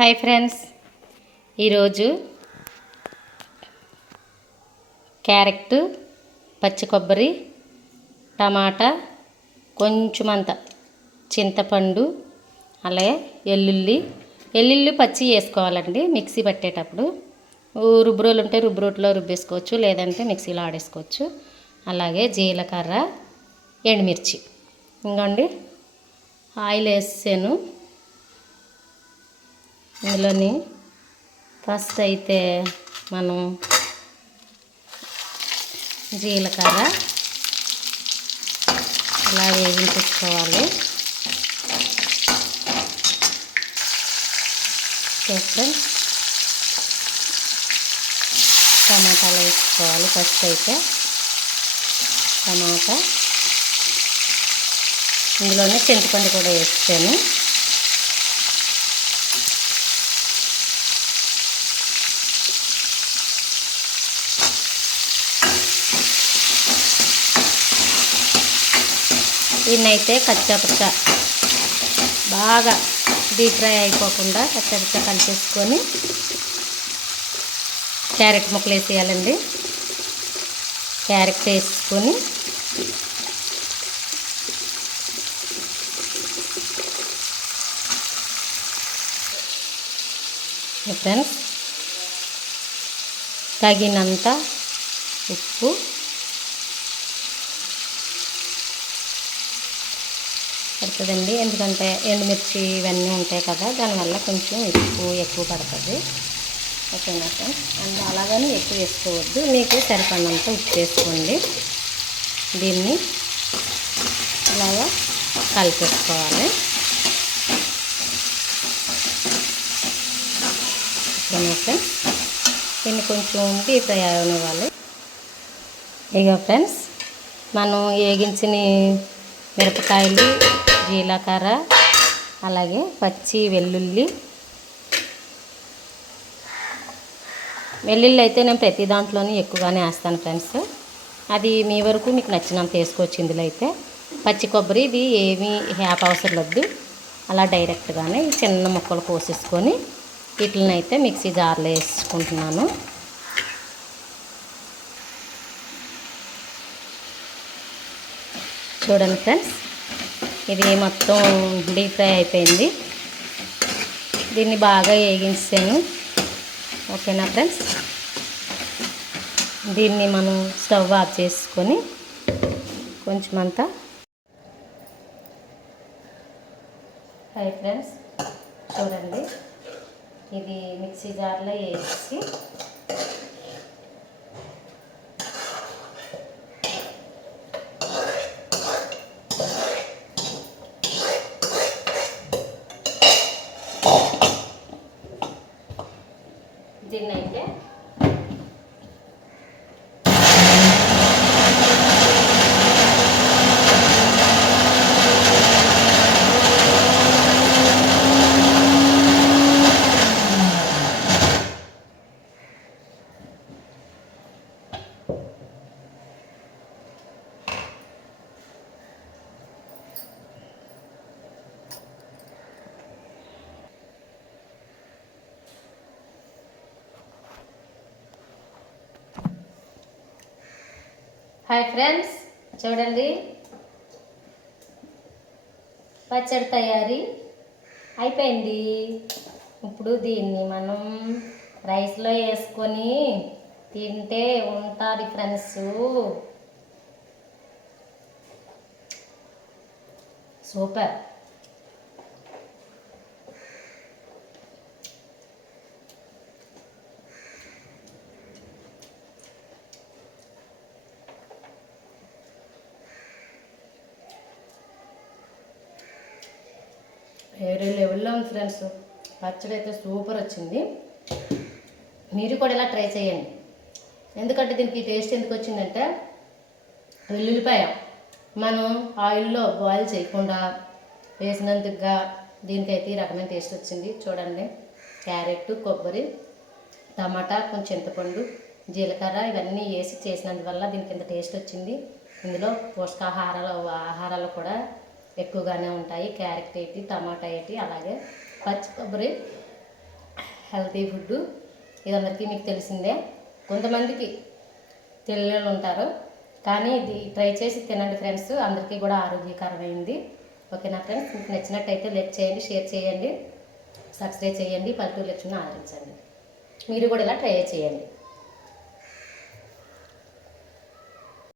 Hi friends. ఈరోజు carrot పచ్చి కొబ్బరి టమాటా కొంచెమంత చింతపండు అలాగే ఎల్లుల్లి. ఎల్లుల్లి పచ్చి వేసుకోవాలండి మిక్సీ పట్టేటప్పుడు. ఊ రుబ్బురోలు ఉంటే రుబ్బురోట్లో రుబ్బేసుకోవచ్చు లేదంటే మిక్సీలో ఆడేసుకోవచ్చు. అలాగే జీలకర్ర ఎండుమిర్చి. ఇంకోండి ఆయిల్ వేసాను. ఇందులోని ఫస్ట్ అయితే మనం జీలకర్ర ఇలా వేగించుకోవాలి? చేస్తే టమాటాలు వేసుకోవాలి ఫస్ట్ అయితే. టమాటా. ఇందులోనే చింతపండు కూడా వేస్తాను. ఇన్నైతే కచ్చాపచ్చ బాగా డీప్ ఫ్రై అయిపోకుండా కచ్చాపచ్చ కలిపేసుకొని క్యారెట్ ముక్కలు వేసేయాలండి. క్యారెట్ వేసుకొని ఫ్రెండ్స్ తగినంత ఉప్పు పడుతుందండి. ఎందుకంటే ఎండుమిర్చి ఇవన్నీ ఉంటాయి కదా దానివల్ల కొంచెం ఎక్కువ ఎక్కువ పడుతుంది. ఓకేనా సార్? అండ్ అలాగని ఎక్కువ వేసుకోవద్దు. మీకు సరిపడినంత ఉప్పు వేసుకోండి. దీన్ని ఇలాగా కలిపేసుకోవాలి. ఓకేనా సార్? దీన్ని కొంచెం డీప్ ఫ్రై అవ్వనివ్వాలి ఇక ఫ్రెండ్స్ మనం వేగించిన మిరపకాయలు జీలకర్ర అలాగే పచ్చి వెల్లుల్లి. వెల్లుల్లి అయితే నేను ప్రతి దాంట్లోనే ఎక్కువగానే వేస్తాను ఫ్రెండ్స్. అది మీ వరకు మీకు నచ్చినంత వేసుకోవచ్చు ఇందులో అయితే. పచ్చి కొబ్బరి ఇది ఏమీ హ్యాప్ అవసరం వద్దు అలా డైరెక్ట్గానే చిన్న ముక్కలు కోసేసుకొని వీటిని అయితే మిక్సీ జార్లో వేసుకుంటున్నాను. చూడండి ఫ్రెండ్స్. ఇది మొత్తం డీప్ ఫ్రై అయిపోయింది. దీన్ని బాగా వేగించాను. ఓకేనా ఫ్రెండ్స్? దీన్ని మనం స్టవ్ ఆఫ్ చేసుకొని కొంచెం అంతా హాయ్ ఫ్రెండ్స్ చూడండి. ఇది మిక్సీ జార్లో వేసి హాయ్ ఫ్రెండ్స్ చూడండి. పచ్చడి తయారీ అయిపోయింది. ఇప్పుడు దీన్ని మనం రైస్లో వేసుకొని తింటే ఉంటుంది ఫ్రెండ్స్. సూపర్. వేరే లెవెల్లో ఉంది ఫ్రెండ్స్. పచ్చడి అయితే సూపర్ వచ్చింది. మీరు కూడా ఇలా ట్రై చేయండి. ఎందుకంటే దీనికి టేస్ట్ ఎందుకు వచ్చిందంటే వెల్లుల్లిపాయ మనం ఆయిల్లో బాయిల్ చేయకుండా వేసినందుకుగా దీనికైతే ఈ రకమైన టేస్ట్ వచ్చింది. చూడండి. క్యారెట్ కొబ్బరి టమాటా కొంచెం చింతపండు జీలకర్ర ఇవన్నీ వేసి చేసినందువల్ల దీనికి ఇంత టేస్ట్ వచ్చింది. ఇందులో పోషకాహారాలు ఆహారాలు కూడా ఎక్కువగానే ఉంటాయి. క్యారెట్ ఏంటి టమాటా ఏంటి అలాగే పచ్చి కొబ్బరి హెల్తీ ఫుడ్ ఇది అందరికీ మీకు తెలిసిందే. కొంతమందికి తెలియని ఉంటారు. కానీ ఇది ట్రై చేసి తినండి ఫ్రెండ్స్. అందరికీ కూడా ఆరోగ్యకరమైంది. ఓకేనా ఫ్రెండ్స్? మీకు నచ్చినట్టయితే లైక్ చేయండి షేర్ చేయండి సబ్స్క్రైబ్ చేయండి పల్లెటూరు లక్ష్మిని ఆదరించండి. మీరు కూడా ఇలా ట్రై చేయండి.